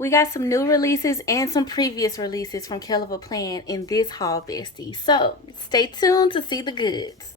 We got some new releases and some previous releases from KellofaPlan in this haul, bestie. So stay tuned to see the goods.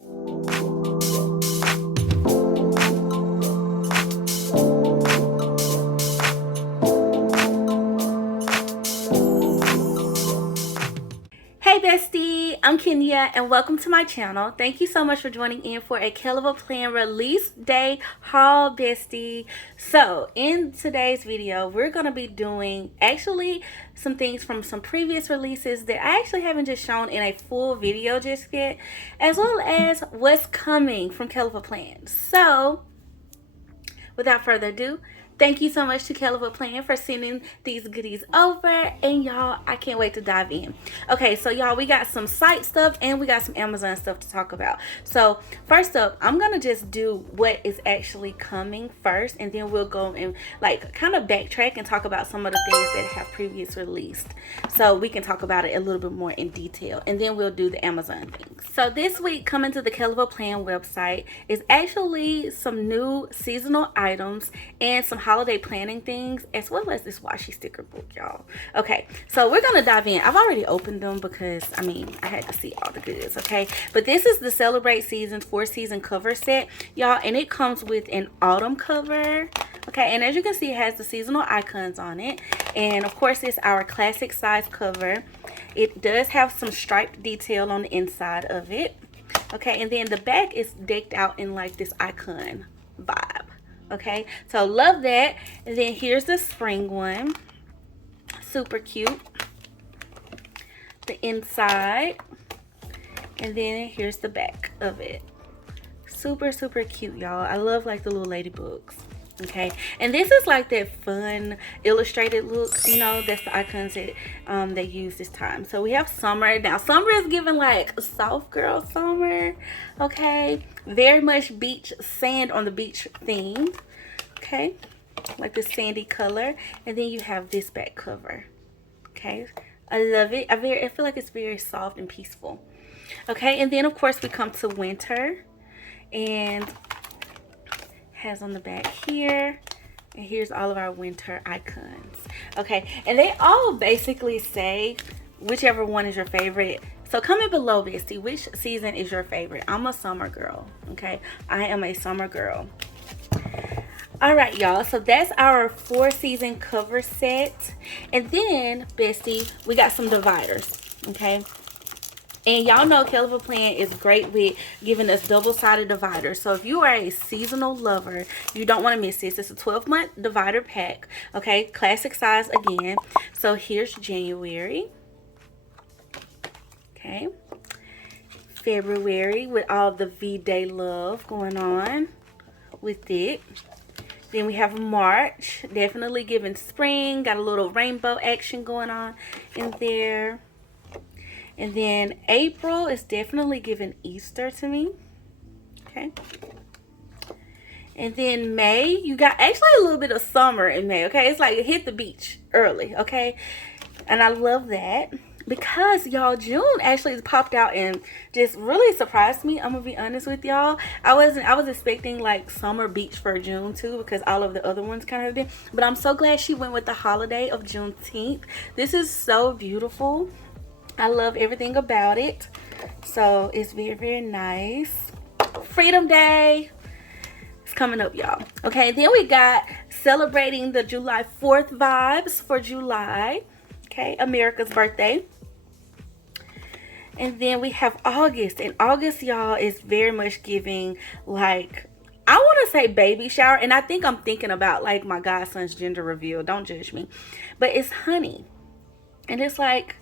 Hey bestie, I'm Kenya and welcome to my channel. Thank you so much for joining in for a KellofaPlan release day haul, bestie. So in today's video, we're going to be doing actually some things from some previous releases that I actually haven't just shown in a full video just yet, as well as what's coming from KellofaPlan. So without further ado, thank you so much to KellofaPlan for sending these goodies over, and y'all, I can't wait to dive in. Okay, so y'all, we got some site stuff and we got some Amazon stuff to talk about. So first up, I'm gonna just do what is actually coming first, and then we'll go and like kind of backtrack and talk about some of the things that have previously released, so we can talk about it a little bit more in detail, and then we'll do the Amazon things. So this week, coming to the KellofaPlan website is actually some new seasonal items and some holiday planning things, as well as this Washi sticker book, y'all. Okay, so we're gonna dive in. I've already opened them because I mean I had to see all the goods. Okay, but this is the Celebrate Seasons 4-season cover set, y'all, and it comes with an autumn cover. Okay, and as you can see, it has the seasonal icons on it, and of course it's our classic size cover. It does have some striped detail on the inside of it. Okay, and then the back is decked out in like this icon vibe. Okay, so love that. And then here's the spring one, super cute, the inside, and then here's the back of it. Super cute, y'all. I love like the little ladybooks. Okay, and this is like that fun illustrated look, you know, that's the icons that they use this time. So we have summer. Now summer is giving like a soft girl summer. Okay, very much beach, sand on the beach theme. Okay, like this sandy color, and then you have this back cover. Okay, I love it. I feel like it's very soft and peaceful. Okay, and then of course we come to winter, and has on the back here, and here's all of our winter icons. Okay, and they all basically say whichever one is your favorite. So comment below, bestie, which season is your favorite? I'm a summer girl. Okay, I am a summer girl. All right, y'all, so that's our 4-season cover set, and then bestie, we got some dividers. Okay, and y'all know KellofaPlan is great with giving us double-sided dividers. So if you are a seasonal lover, you don't want to miss this. It's a 12-month divider pack. Okay, classic size again. So here's January. Okay. February with all the V-Day love going on with it. Then we have March, definitely giving spring. Got a little rainbow action going on in there. And then April is definitely giving Easter to me. Okay. And then May, you got actually a little bit of summer in May. Okay, it's like it hit the beach early. Okay, and I love that because y'all, June actually popped out and just really surprised me. I'm gonna be honest with y'all. I was expecting like summer beach for June too, because all of the other ones kind of did. But I'm so glad she went with the holiday of Juneteenth. This is so beautiful. I love everything about it. So it's very nice. Freedom Day is coming up, y'all. Okay, then we got celebrating the July 4th vibes for July. Okay, America's birthday. And then we have August, and August, y'all, is very much giving like, I want to say baby shower, and I think I'm thinking about like my godson's gender reveal. Don't judge me, but it's honey, and it's like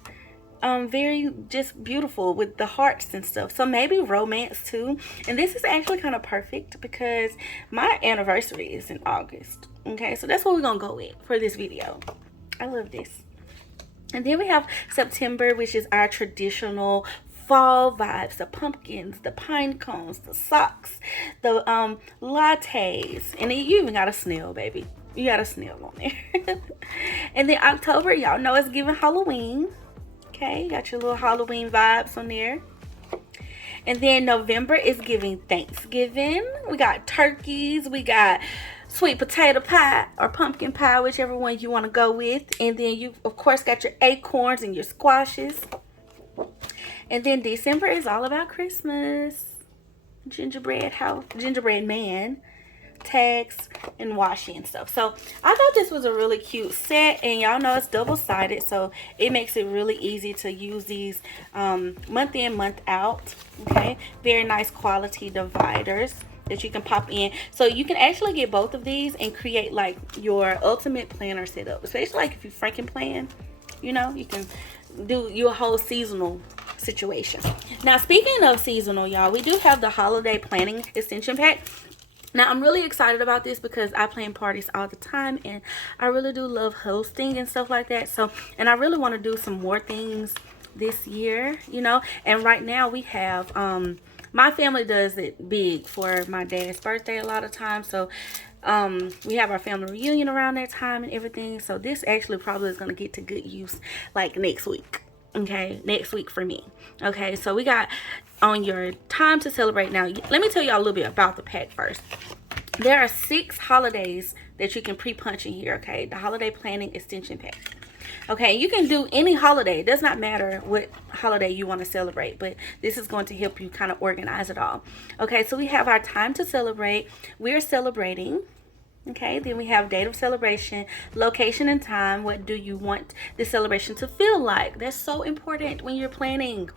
very just beautiful with the hearts and stuff. So maybe romance too. And this is actually kind of perfect because my anniversary is in August. Okay, so that's what we're gonna go with for this video. I love this. And then we have September, which is our traditional fall vibes, the pumpkins, the pine cones, the socks, the lattes, and then you even got a snail, baby. You got a snail on there. And then October, y'all know it's giving Halloween. Okay, got your little Halloween vibes on there. And then November is giving Thanksgiving. We got turkeys, we got sweet potato pie or pumpkin pie, whichever one you want to go with. And then you, of course, got your acorns and your squashes. And then December is all about Christmas. Gingerbread house, gingerbread man, tags, and washi and stuff. So I thought this was a really cute set, and y'all know it's double-sided, so it makes it really easy to use these month in, month out. Okay, very nice quality dividers that you can pop in, so you can actually get both of these and create like your ultimate planner setup, especially like if you freaking plan, you know, you can do your whole seasonal situation. Now, speaking of seasonal, y'all, we do have the holiday planning extension pack. Now, I'm really excited about this because I plan parties all the time, and I really do love hosting and stuff like that. So, and I really want to do some more things this year, you know. And right now we have my family does it big for my dad's birthday a lot of times. So we have our family reunion around that time and everything. So this actually probably is going to get to good use like next week. Okay, next week for me. Okay, so we got on your time to celebrate. Now, let me tell y'all a little bit about the pack first. There are 6 holidays that you can pre-punch in here. Okay, the holiday planning extension pack. Okay, you can do any holiday. It does not matter what holiday you want to celebrate, but this is going to help you kind of organize it all. Okay, so we have our time to celebrate. We're celebrating. Okay, then we have date of celebration, location and time. What do you want the celebration to feel like? That's so important when you're planning.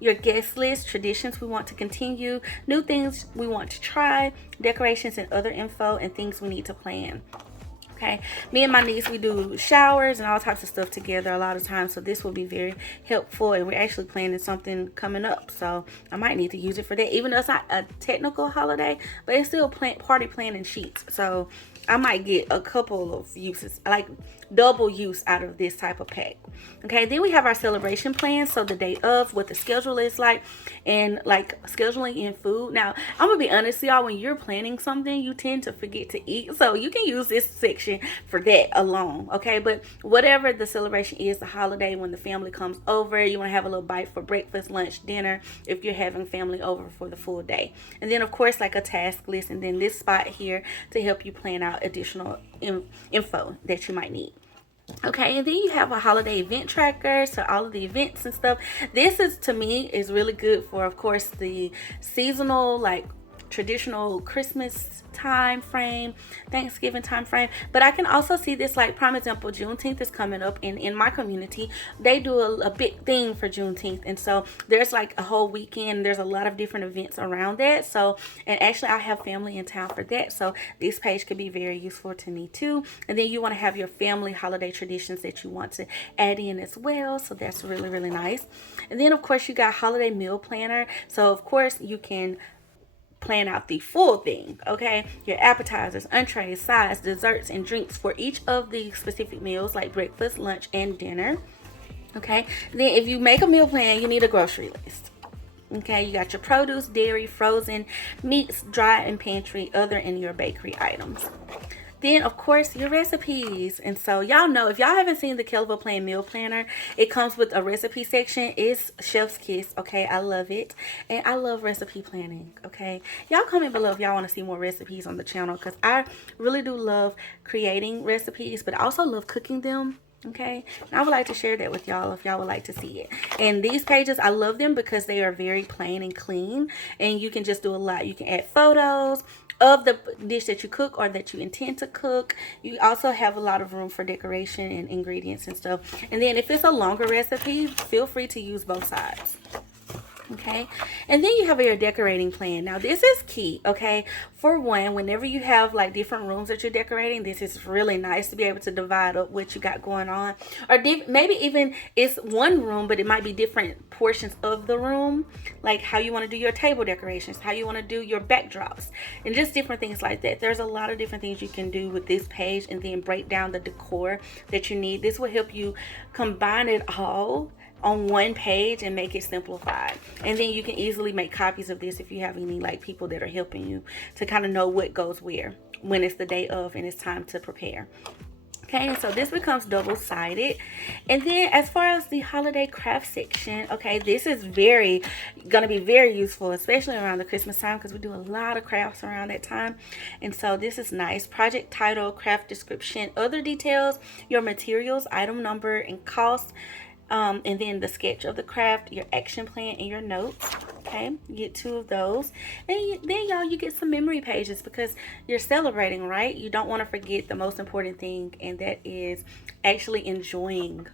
Your guest list, traditions we want to continue, new things we want to try, decorations and other info, and things we need to plan. Okay, me and my niece, we do showers and all types of stuff together a lot of times, so this will be very helpful. And we're actually planning something coming up, so I might need to use it for that, even though it's not a technical holiday, but it's still party planning sheets. So I might get a couple of uses, like double use out of this type of pack. Okay, then we have our celebration plan, so the day of, what the schedule is like, and like scheduling in food. Now, I'm gonna be honest, y'all, when you're planning something, you tend to forget to eat, so you can use this section for that alone. Okay, but whatever the celebration is, the holiday, when the family comes over, you want to have a little bite for breakfast, lunch, dinner, if you're having family over for the full day. And then of course like a task list, and then this spot here to help you plan out additional info that you might need. Okay, and then you have a holiday event tracker, so all of the events and stuff. This is, to me, is really good for, of course, the seasonal, like traditional Christmas time frame, Thanksgiving time frame, but I can also see this, like prime example, Juneteenth is coming up, and in my community they do a big thing for Juneteenth, and so there's like a whole weekend, there's a lot of different events around that. So, and actually I have family in town for that, so this page could be very useful to me too. And then you want to have your family holiday traditions that you want to add in as well, so that's really, really nice. And then of course you got holiday meal planner, so of course you can plan out the full thing. Okay, your appetizers, entrees, sides, desserts, and drinks for each of the specific meals, like breakfast, lunch, and dinner. Okay, then if you make a meal plan, you need a grocery list. Okay, you got your produce, dairy, frozen meats, dry and pantry, other, and your bakery items. Then, of course, your recipes. And so, y'all know, if y'all haven't seen the KellofaPlan Meal Planner, it comes with a recipe section. It's chef's kiss, okay? I love it. And I love recipe planning, okay? Y'all comment below if y'all want to see more recipes on the channel, because I really do love creating recipes, but I also love cooking them. Okay, and I would like to share that with y'all if y'all would like to see it. And these pages, I love them because they are very plain and clean, and you can just do a lot. You can add photos of the dish that you cook or that you intend to cook. You also have a lot of room for decoration and ingredients and stuff. And then if it's a longer recipe, feel free to use both sides. Okay, and then you have your decorating plan. Now this is key. Okay, for one, whenever you have like different rooms that you're decorating, this is really nice to be able to divide up what you got going on, or maybe even it's one room but it might be different portions of the room, like how you want to do your table decorations, how you want to do your backdrops, and just different things like that. There's a lot of different things you can do with this page, and then break down the decor that you need. This will help you combine it all on one page and make it simplified. And then you can easily make copies of this if you have any like people that are helping you to kind of know what goes where when it's the day of and it's time to prepare. Okay, and so this becomes double-sided. And then as far as the holiday craft section, okay, this is gonna be very useful, especially around the Christmas time, because we do a lot of crafts around that time. And so this is nice. Project title, craft description, other details, your materials, item number, and cost. And then the sketch of the craft, your action plan, and your notes. Okay, you get 2 of those. And then y'all, you get some memory pages because you're celebrating, right? You don't want to forget the most important thing, and that is actually enjoying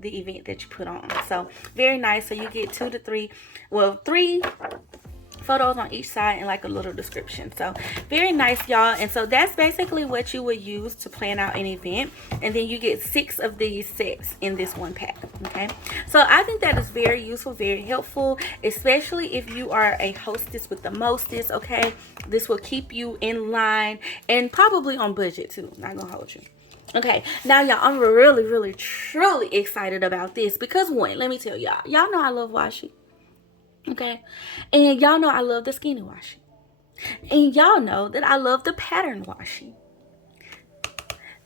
the event that you put on. So very nice. So you get 2 to 3, well, 3 photos on each side and like a little description. So very nice, y'all. And so that's basically what you would use to plan out an event. And then you get 6 of these sets in this one pack. Okay, so I think that is very useful, very helpful, especially if you are a hostess with the mostest. Okay, this will keep you in line and probably on budget too, not gonna hold you. Okay, now y'all, I'm really truly excited about this because one, let me tell y'all know I love Washi. Okay, and y'all know I love the skinny washi, and y'all know that I love the pattern washi.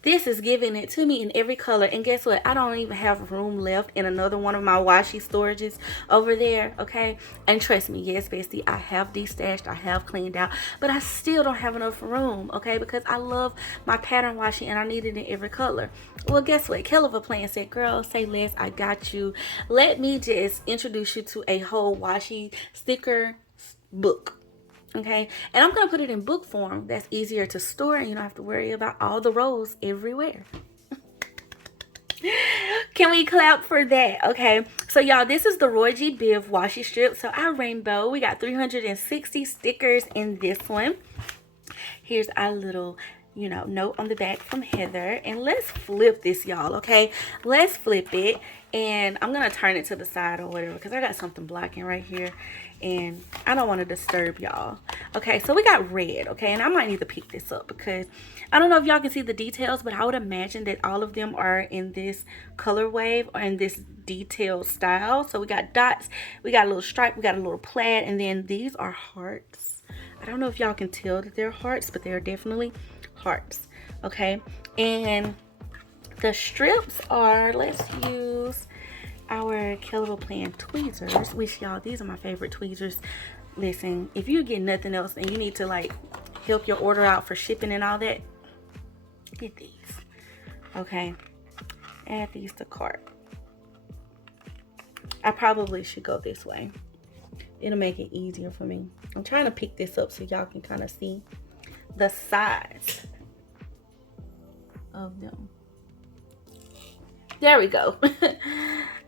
This is giving it to me in every color, and guess what? I don't even have room left in another one of my washi storages over there. Okay, and trust me, yes, bestie, I have destashed, I have cleaned out, but I still don't have enough room. Okay, because I love my pattern washi and I need it in every color. Well, guess what? KellofaPlan said, girl, say less, I got you. Let me just introduce you to a whole washi sticker book. Okay, and I'm gonna put it in book form that's easier to store, and you don't have to worry about all the rows everywhere. Can we clap for that? Okay, so y'all, this is the ROYGBIV washi strip. So our rainbow, we got 360 stickers in this one. Here's our little, you know, note on the back from Heather. And let's flip this, y'all. Okay, let's flip it, and I'm gonna turn it to the side or whatever because I got something blocking right here and I don't want to disturb y'all. Okay, so we got red. Okay, and I might need to pick this up because I don't know if y'all can see the details, but I would imagine that all of them are in this color wave or in this detailed style. So we got dots, we got a little stripe, we got a little plaid, and then these are hearts. I don't know if y'all can tell that they're hearts, but they're definitely hearts. Okay, and the strips are, let's use our KellofaPlan tweezers, which y'all, these are my favorite tweezers. Listen, if you get nothing else and you need to like help your order out for shipping and all that, get these. Okay, add these to cart. I probably should go this way. It'll make it easier for me. I'm trying to pick this up so y'all can kind of see the size of them. There we go.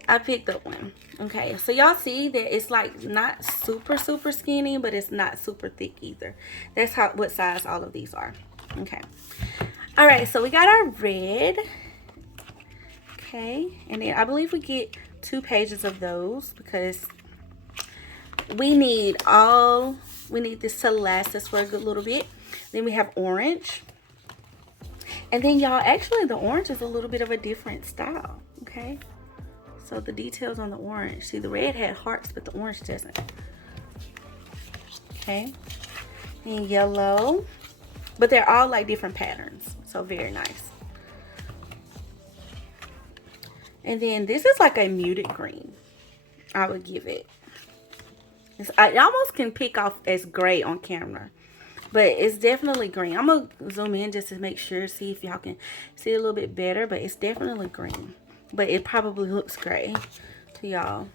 I picked up one. Okay, so y'all see that it's like not super skinny, but it's not super thick either. That's what size all of these are. Okay, all right, so we got our red. Okay, and then I believe we get 2 pages of those because we need this to last us for a good little bit. Then we have orange, and then y'all, actually the orange is a little bit of a different style. Okay, so the details on the orange, see, the red had hearts, but the orange doesn't. Okay, and yellow, but they're all like different patterns, so very nice. And then this is like a muted green, I would give it. I almost can pick off as gray on camera, but it's definitely green. I'm gonna zoom in just to make sure, see if y'all can see a little bit better, but it's definitely green. But it probably looks gray to y'all.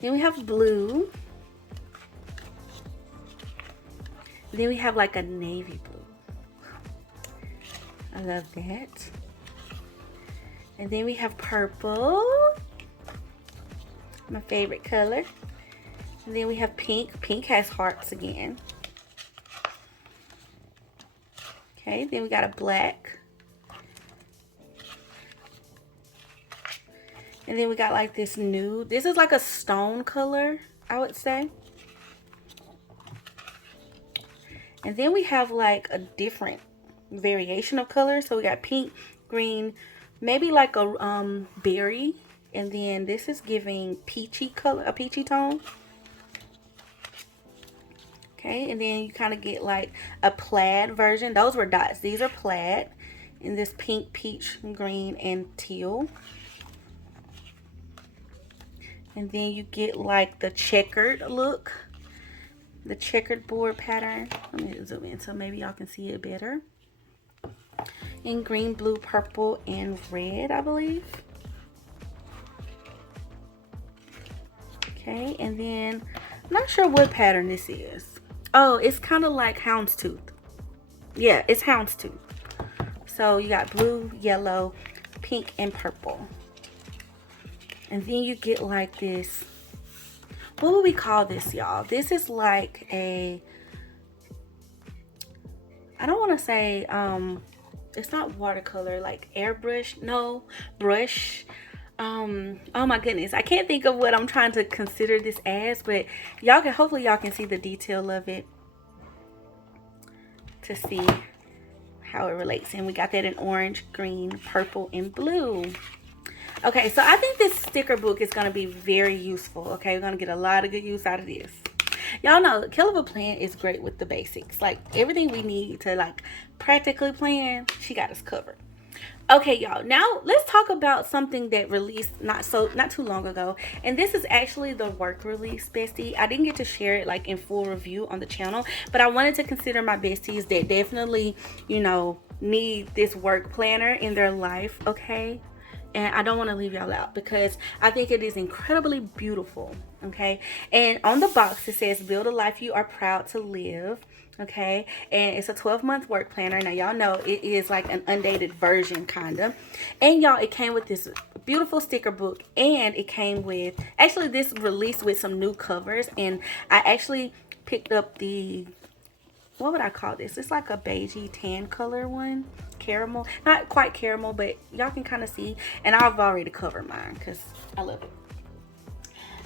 Then we have blue. Then we have like a navy blue. I love that. And then we have purple, my favorite color. And then we have pink. Pink has hearts again. Okay, then we got a black. And then we got like this nude. This is like a stone color, I would say. And then we have like a different variation of colors. So we got pink, green, maybe like a berry. And then this is giving peachy color, a peachy tone. Okay, and then you kind of get like a plaid version. Those were dots. These are plaid. in this pink, peach, green, and teal. And then you get like the checkered look, the checkered board pattern. Let me zoom in so maybe y'all can see it better. In green, blue, purple, and red, I believe. Okay, and then I'm not sure what pattern this is. Oh, it's kind of like houndstooth. Yeah, it's houndstooth. So you got blue, yellow, pink, and purple. And then you get like this. What would we call this, y'all? This is like a, I don't want to say, it's not watercolor, like airbrush. No, brush. Oh my goodness, I can't think of what I'm trying to consider this as, but y'all can, hopefully y'all can see the detail of it to see how it relates. And we got that in orange, green, purple, and blue. Okay, so I think this sticker book is going to be very useful. Okay, we're going to get a lot of good use out of this. Y'all know KellofaPlan is great with the basics. Like everything we need to like practically plan, she got us covered. Okay, y'all, now let's talk about something that released not too long ago, and this is actually the work release, bestie. I didn't get to share it like in full review on the channel, but I wanted to consider my besties that definitely, you know, need this work planner in their life. Okay, and I don't want to leave y'all out because I think it is incredibly beautiful. Okay, and on the box it says build a life you are proud to live. Okay, and it's a 12-month work planner. Now y'all know it is like an undated version kind of, and y'all, it came with this beautiful sticker book, and it came with, actually this released with some new covers, and I actually picked up the, what would I call this? It's like a beigey tan color one, caramel, not quite caramel, but y'all can kind of see, and I've already covered mine because I love it.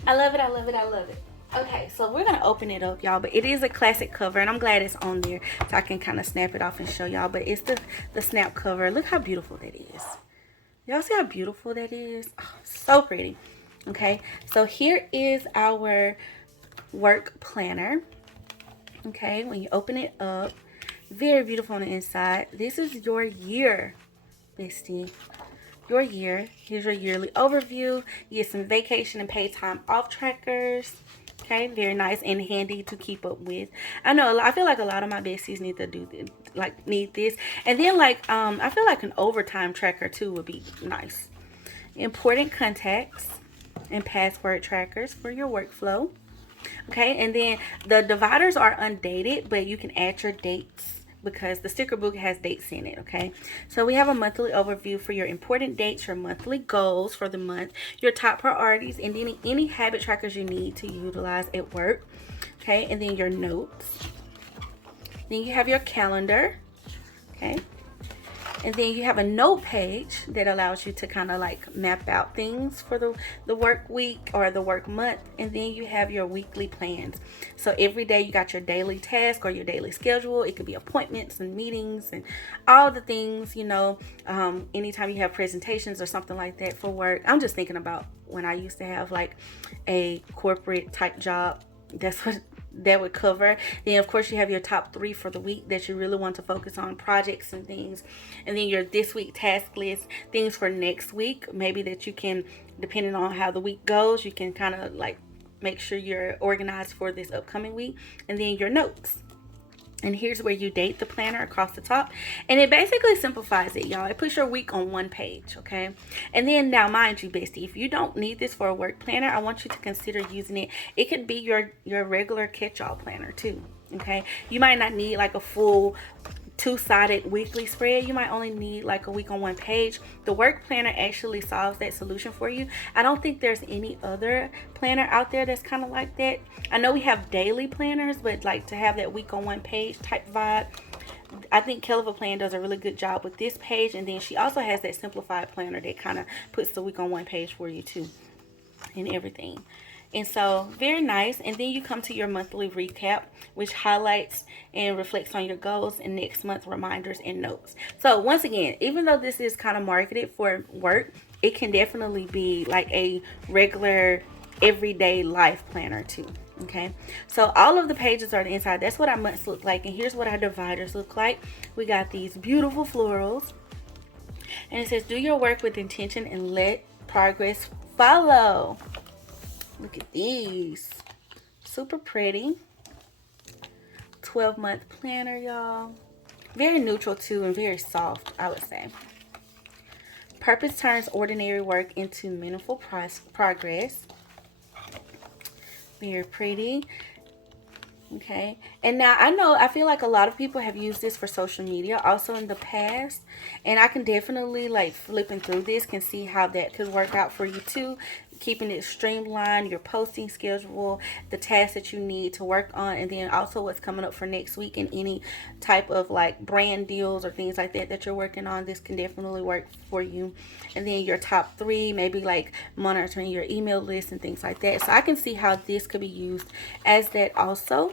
I love it, I love it, I love it. Okay, so we're gonna open it up, y'all, but it is a classic cover, and I'm glad it's on there so I can kind of snap it off and show y'all. But it's the snap cover. Look how beautiful that is. Y'all see how beautiful that is? Oh, so pretty. Okay, so here is our work planner. Okay, when you open it up, very beautiful on the inside. This is your year, bestie. Your year. Here's your yearly overview. You get some vacation and paid time off trackers. Okay, very nice and handy to keep up with. I know, I feel like a lot of my besties need to do this, like need this. And then like I feel like an overtime tracker too would be nice. Important contacts and password trackers for your workflow. Okay, and then the dividers are undated, but you can add your dates because the sticker book has dates in it. Okay, so we have a monthly overview for your important dates, your monthly goals for the month, your top priorities, and then any habit trackers you need to utilize at work. Okay, and then your notes. Then you have your calendar. Okay, and then you have a note page that allows you to kind of like map out things for the work week or the work month. And then you have your weekly plans. So every day you got your daily task or your daily schedule. It could be appointments and meetings and all the things, you know, anytime you have presentations or something like that for work. I'm just thinking about when I used to have like a corporate type job. That's what that would cover. Then of course you have your top 3 for the week that you really want to focus on, projects and things. And then your this week task list, things for next week, maybe that you can, depending on how the week goes, you can kind of like make sure you're organized for this upcoming week. And then your notes. And here's where you date the planner across the top. And it basically simplifies it, y'all. It puts your week on one page, okay? And then now, mind you, bestie, if you don't need this for a work planner, I want you to consider using it. It could be your regular catch-all planner too, okay? You might not need like a full 2-sided weekly spread. You might only need like a week on one page. The work planner actually solves that solution for you. I don't think there's any other planner out there that's kind of like that. I know we have daily planners, but like to have that week on one page type vibe, I think KellofaPlan does a really good job with this page. And then she also has that simplified planner that kind of puts the week on one page for you too and everything. And so very nice. And then you come to your monthly recap, which highlights and reflects on your goals and next month reminders and notes. So once again, even though this is kind of marketed for work, it can definitely be like a regular everyday life planner too. Okay, so all of the pages are the inside. That's what our months look like. And here's what our dividers look like. We got these beautiful florals. And it says, do your work with intention and let progress follow. Look at these. Super pretty. 12-month planner, y'all. Very neutral too, and very soft, I would say. Purpose turns ordinary work into meaningful progress. Very pretty. Okay, and now I feel like a lot of people have used this for social media also in the past, and I can definitely, like, flipping through this, can see how that could work out for you too, keeping it streamlined, your posting schedule, the tasks that you need to work on, and then also what's coming up for next week and any type of like brand deals or things like that that you're working on. This can definitely work for you. And then your top 3, maybe like monitoring your email list and things like that. So I can see how this could be used as that also.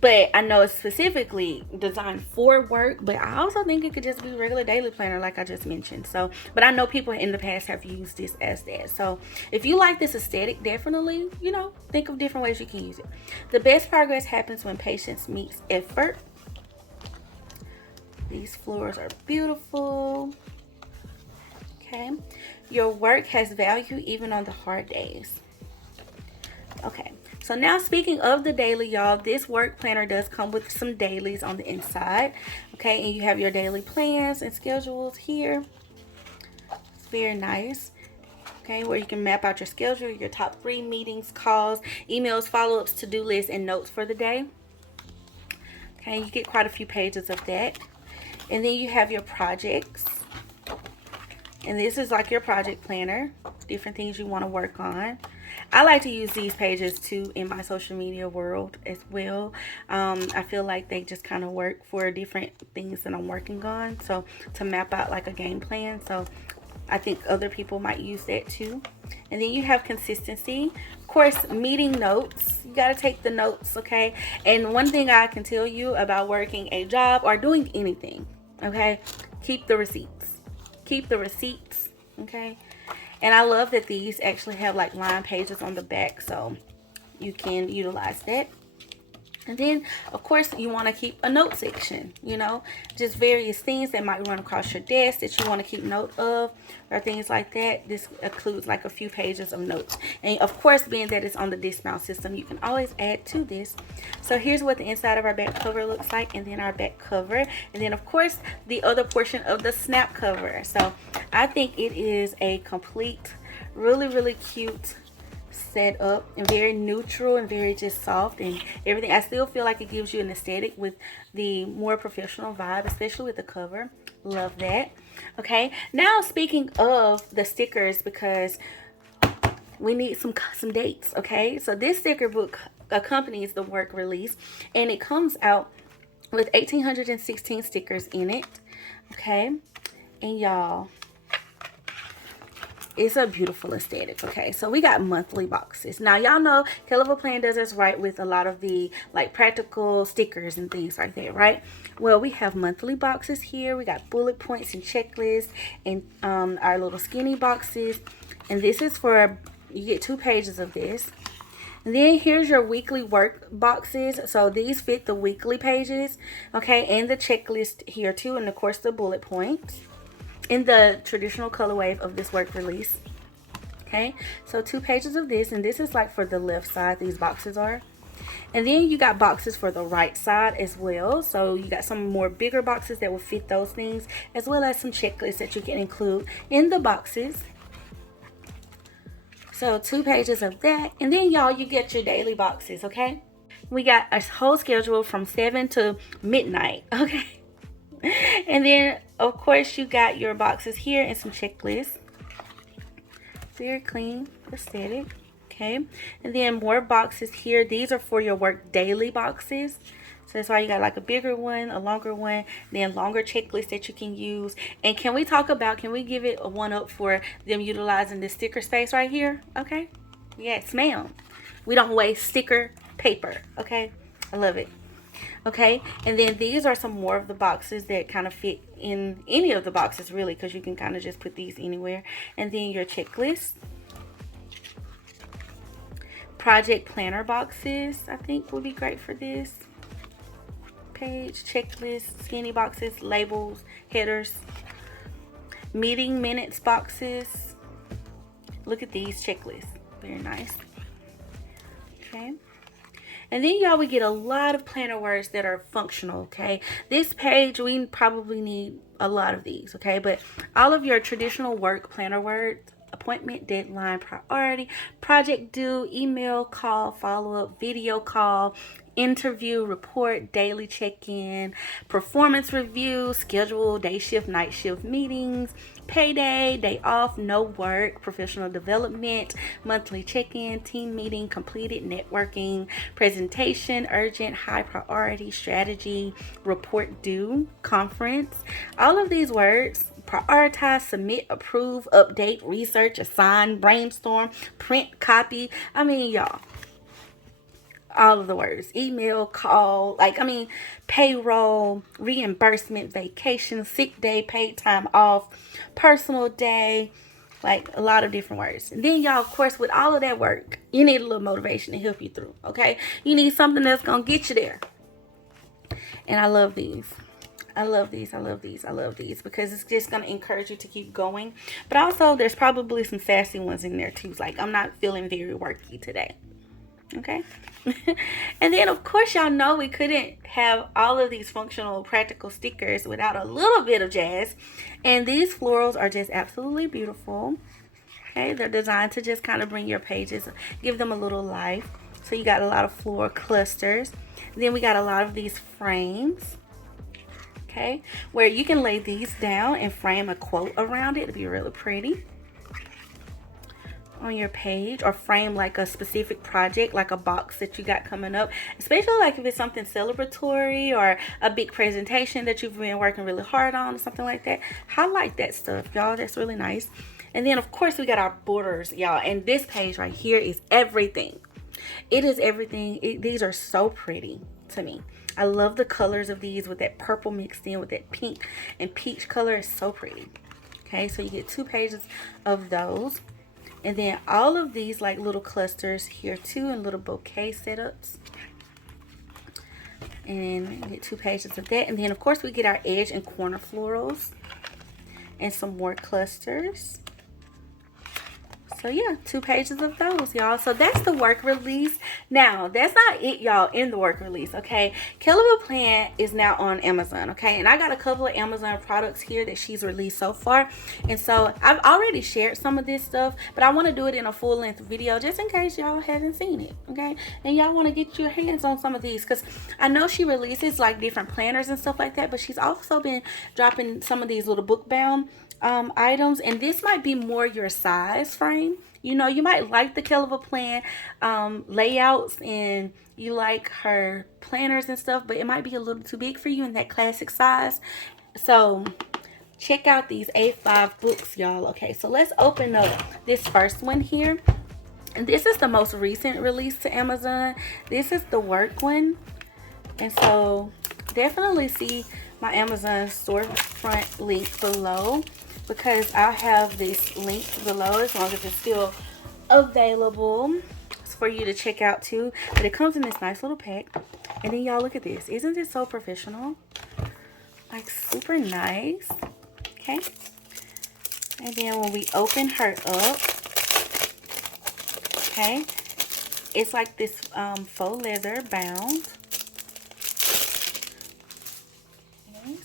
But I know it's specifically designed for work, but I also think it could just be regular daily planner like I just mentioned. So, but I know people in the past have used this as that. So if you like this aesthetic, definitely, you know, think of different ways you can use it. The best progress happens when patience meets effort. These floors are beautiful. Okay. Your work has value even on the hard days. Okay. So now, speaking of the daily, y'all, this work planner does come with some dailies on the inside. Okay, and you have your daily plans and schedules here. It's very nice. Okay, where you can map out your schedule, your top 3 meetings, calls, emails, follow-ups, to-do lists, and notes for the day. Okay, you get quite a few pages of that. And then you have your projects. And this is like your project planner, different things you want to work on. I like to use these pages too in my social media world as well. I feel like they just kind of work for different things that I'm working on. So to map out like a game plan. So I think other people might use that too. And then you have consistency. Of course, meeting notes. You got to take the notes, okay? And one thing I can tell you about working a job or doing anything, okay? Keep the receipts. Keep the receipts, okay? And I love that these actually have like line pages on the back, so you can utilize that. And then, of course, you want to keep a note section, you know, just various things that might run across your desk that you want to keep note of or things like that. This includes like a few pages of notes. And of course, being that it's on the dismount system, you can always add to this. So here's what the inside of our back cover looks like, and then our back cover. And then, of course, the other portion of the snap cover. So I think it is a complete, really, really cute set up, and very neutral and very just soft and everything. I still feel like it gives you an aesthetic with the more professional vibe, especially with the cover. Love that. Okay, now speaking of the stickers, because we need some dates. Okay, so this sticker book accompanies the work release, and it comes out with 1,816 stickers in it. Okay, and y'all, it's a beautiful aesthetic. Okay, so we got monthly boxes. Now y'all know KellofaPlan does us right with a lot of the like practical stickers and things like that, right? Well, we have monthly boxes here. We got bullet points and checklists, and our little skinny boxes. And this is for, you get 2 pages of this. And then here's your weekly work boxes. So these fit the weekly pages, okay, and the checklist here too, and of course the bullet points in the traditional colorway of this work release. Okay, so 2 pages of this, and this is like for the left side, these boxes are. And then you got boxes for the right side as well. So you got some more bigger boxes that will fit those things, as well as some checklists that you can include in the boxes. So 2 pages of that. And then y'all, you get your daily boxes, okay? We got a whole schedule from 7 to midnight, okay? And then, of course, you got your boxes here and some checklists. Very clean aesthetic. Okay. And then more boxes here. These are for your work daily boxes. So that's why you got like a bigger one, a longer one, then longer checklists that you can use. And can we talk about, can we give it a 1-up for them utilizing this sticker space right here? Okay. Yes, ma'am. We don't waste sticker paper. Okay. I love it. Okay, and then these are some more of the boxes that kind of fit in any of the boxes really, because you can kind of just put these anywhere. And then your checklist, project planner boxes, I think would be great for this. page, checklists, skinny boxes, labels, headers, meeting minutes boxes. Look at these checklists. Very nice. Okay. And then y'all, we get a lot of planner words that are functional, okay? This page, we probably need a lot of these, okay? But all of your traditional work planner words: appointment, deadline, priority, project due, email, call, follow-up, video call, interview, report, daily check-in, performance review, schedule, day shift, night shift meetings, payday, day off, no work, professional development, monthly check-in, team meeting, completed, networking, presentation, urgent, high priority, strategy, report due, conference. All of these words: prioritize, submit, approve, update, research, assign, brainstorm, print, copy. I mean, y'all, all of the words: email, call, payroll, reimbursement, vacation, sick day, paid time off, personal day, like a lot of different words. And then y'all, of course, with all of that work, you need a little motivation to help you through, okay? You need something that's gonna get you there. And I love these. I love these. I love these. I love these because it's just going to encourage you to keep going. But also, there's probably some sassy ones in there too. Like, I'm not feeling very worky today. Okay. And then, of course, y'all know we couldn't have all of these functional, practical stickers without a little bit of jazz. And these florals are just absolutely beautiful. Okay. They're designed to just kind of bring your pages, give them a little life. So you got a lot of floral clusters. And then we got a lot of these frames. Okay, where you can lay these down and frame a quote around it. It'll be really pretty on your page, or frame like a specific project, like a box that you got coming up, especially like if it's something celebratory or a big presentation that you've been working really hard on or something like that. Highlight that stuff, y'all. That's really nice. And then, of course, we got our borders, y'all. And this page right here is everything. It is everything. These are so pretty to me. I love the colors of these with that purple mixed in with that pink and peach color. Is so pretty. Okay, so you get 2 pages of those. And then all of these like little clusters here too, and little bouquet setups. And you get 2 pages of that. And then, of course, we get our edge and corner florals and some more clusters. So yeah, 2 pages of those, y'all. So that's the work release. Now, that's not it, y'all, in the work release, okay? KellofaPlan is now on Amazon, okay? And I got a couple of Amazon products here that she's released so far. And so I've already shared some of this stuff, but I want to do it in a full-length video just in case y'all haven't seen it, okay? And y'all want to get your hands on some of these because I know she releases like different planners and stuff like that, but she's also been dropping some of these little bookbound items, and this might be more your size frame. You know, you might like the KellofaPlan layouts, and you like her planners and stuff, but it might be a little too big for you in that classic size. So check out these A5 books, y'all. Okay, so let's open up this first one here, and this is the most recent release to Amazon. This is the work one, and so definitely see my Amazon storefront link below, because I'll have this link below as long as it's still available for you to check out too. But it comes in this nice little pack. And then y'all, look at this. Isn't it so professional? Like super nice. Okay. And then when we open her up, okay, it's like this faux leather bound.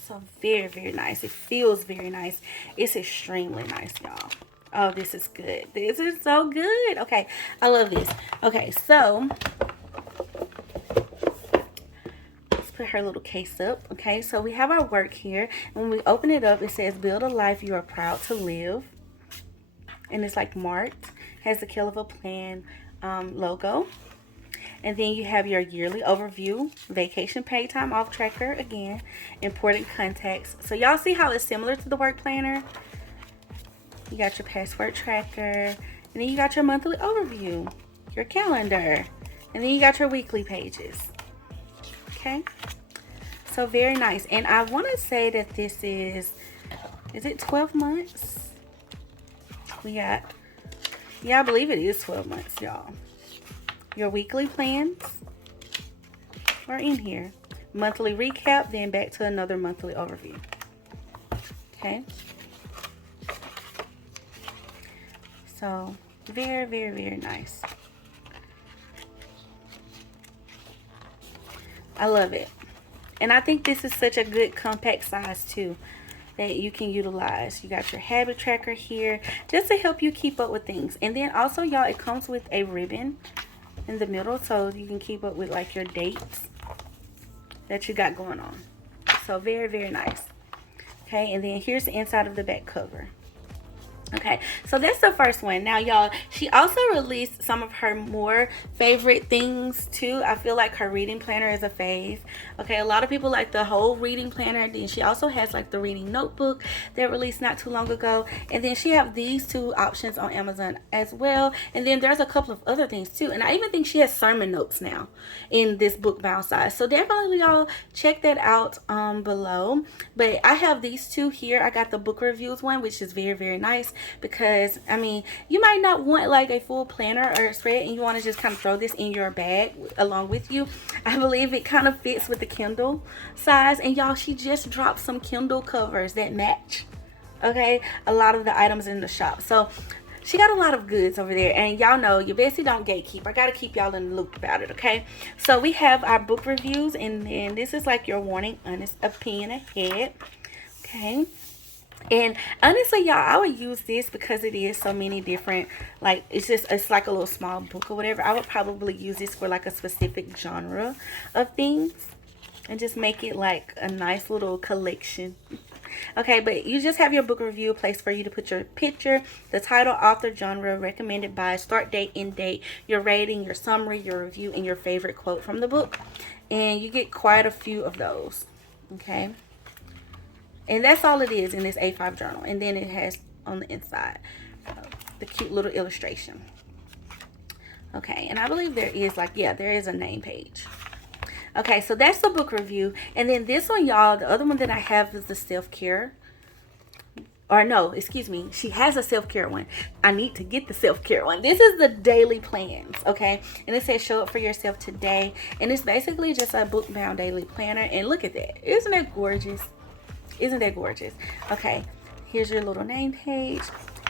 So very, very nice. It feels very nice. It's extremely nice, y'all. Oh, this is good. This is so good. Okay, I love this. Okay, so let's put her little case up. Okay, so we have our work here. And when we open it up, it says, "Build a life you are proud to live." And it's like marked. Has the KellofaPlan logo. And then you have your yearly overview, vacation pay time off tracker, again, important contacts. So y'all see how it's similar to the work planner? You got your password tracker, and then you got your monthly overview, your calendar, and then you got your weekly pages. Okay? So very nice. And I want to say that this is it 12 months? We got, yeah, I believe it is 12 months, y'all. Your weekly plans are in here. monthly recap, then back to another monthly overview. Okay. So very, very, very nice. I love it. And I think this is such a good compact size too that you can utilize. You got your habit tracker here just to help you keep up with things. And then also, y'all, it comes with a ribbon in the middle so you can keep up with like your dates that you got going on. So very, very nice. Okay, and then here's the inside of the back cover. Okay, so that's the first one. Now, y'all, she also released some of her more favorite things too. I feel like her reading planner is a fave. Okay, a lot of people like the whole reading planner. Then she also has like the reading notebook that released not too long ago. And then she have these two options on Amazon as well. And then there's a couple of other things too. And I even think she has sermon notes now in this Bookbound size. So definitely, y'all, check that out below. But I have these two here. I got the book reviews one, which is very, very nice. Because I mean, you might not want like a full planner or spread and you want to just kind of throw this in your bag along with you. I believe it kind of fits with the Kindle size. And y'all, she just dropped some Kindle covers that match, okay, a lot of the items in the shop. So she got a lot of goods over there. And y'all know your bestie don't gatekeep. I gotta keep y'all in the loop about it, okay? So we have our book reviews, and then this is like your warning, honest opinion ahead. Okay. And honestly, y'all, I would use this because it is so many different, like, it's like a little small book or whatever. I would probably use this for like a specific genre of things and just make it like a nice little collection. Okay, but you just have your book review, a place for you to put your picture, the title, author, genre, recommended by, start date, end date, your rating, your summary, your review, and your favorite quote from the book. And you get quite a few of those. Okay. And that's all it is in this A5 journal. And then it has on the inside the cute little illustration. Okay, and I believe there is like, yeah, there is a name page. Okay, so that's the book review. And then this one, y'all, the other one that I have is the self-care. Or no, excuse me, she has a self-care one. I need to get the self-care one. This is the daily plans, okay? And it says show up for yourself today. And it's basically just a Bookbound daily planner. And look at that. Isn't that gorgeous? Isn't that gorgeous? Okay, here's your little name page.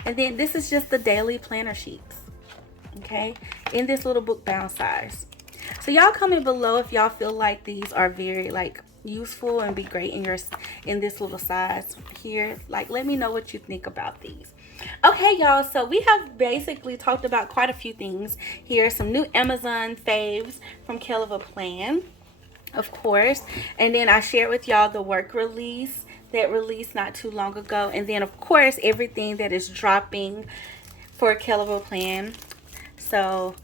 And then this is just the daily planner sheets, okay, in this little Bookbound size. So y'all comment below if y'all feel like these are very like useful and be great in this little size here. Like, let me know what you think about these. Okay, y'all, so we have basically talked about quite a few things here. Some new Amazon faves from KellofaPlan, of course. And then I shared with y'all the work release that released not too long ago. And then, of course, everything that is dropping for KellofaPlan. So,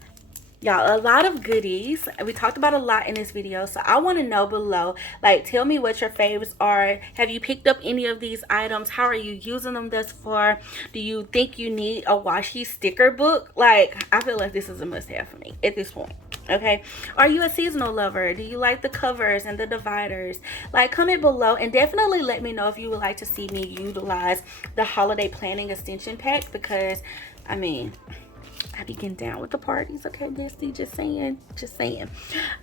y'all, a lot of goodies. We talked about a lot in this video. So, I want to know below, like, tell me what your favorites are. Have you picked up any of these items? How are you using them thus far? Do you think you need a Washi sticker book? Like, I feel like this is a must-have for me at this point. Okay, are you a seasonal lover? Do you like the covers and the dividers? Like, comment below and definitely let me know if you would like to see me utilize the holiday planning extension pack, because I mean, I be getting down with the parties, okay, bestie? Just saying, just saying.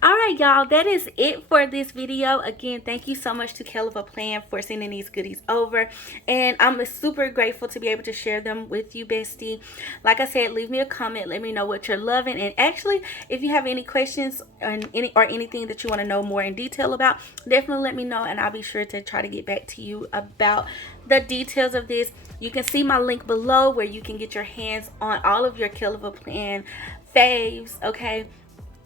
All right, y'all, that is it for this video. Again, thank you so much to KellofaPlan for sending these goodies over, and I'm super grateful to be able to share them with you, bestie. Like I said, leave me a comment, let me know what you're loving, and actually, if you have any questions or anything that you want to know more in detail about, definitely let me know, and I'll be sure to try to get back to you about the details of this. You can see my link below where you can get your hands on all of your KellofaPlan faves, okay?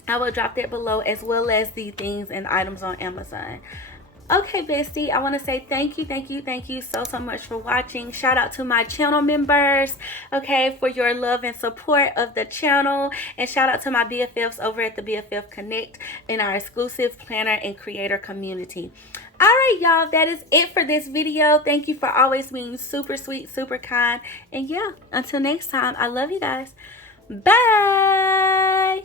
I will drop that below, as well as the things and items on Amazon. Okay, bestie, I want to say thank you so much for watching. Shout out to my channel members, okay, for your love and support of the channel. And shout out to my BFFs over at the BFF Connect in our exclusive planner and creator community. All right, y'all, that is it for this video. Thank you for always being super sweet, super kind. And yeah, until next time, I love you guys. Bye.